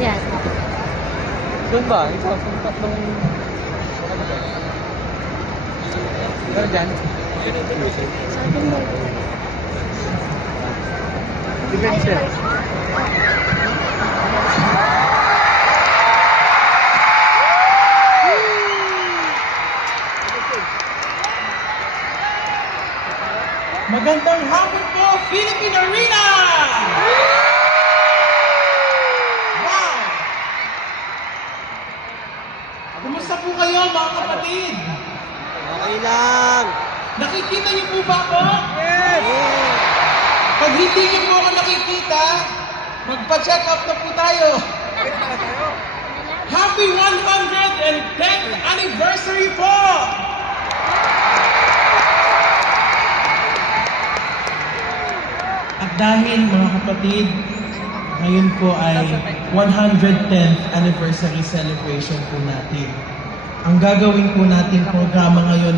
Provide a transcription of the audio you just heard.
Yan. Doon ba? Ikaw, sa tatlong... Pero dyan? Dementia. Magandang hapon po, Philippine Arena! Wow! Kumusta po kayo mga kapatid? Okay lang. Nakikita niyo po ba ako? Yes! Pag hindi niyo po ako nakikita, magpa-check up na po tayo. Happy 110th anniversary po! At dahil mga kapatid, ngayon po ay 110th anniversary celebration po natin. Ang gagawin po natin programa ngayon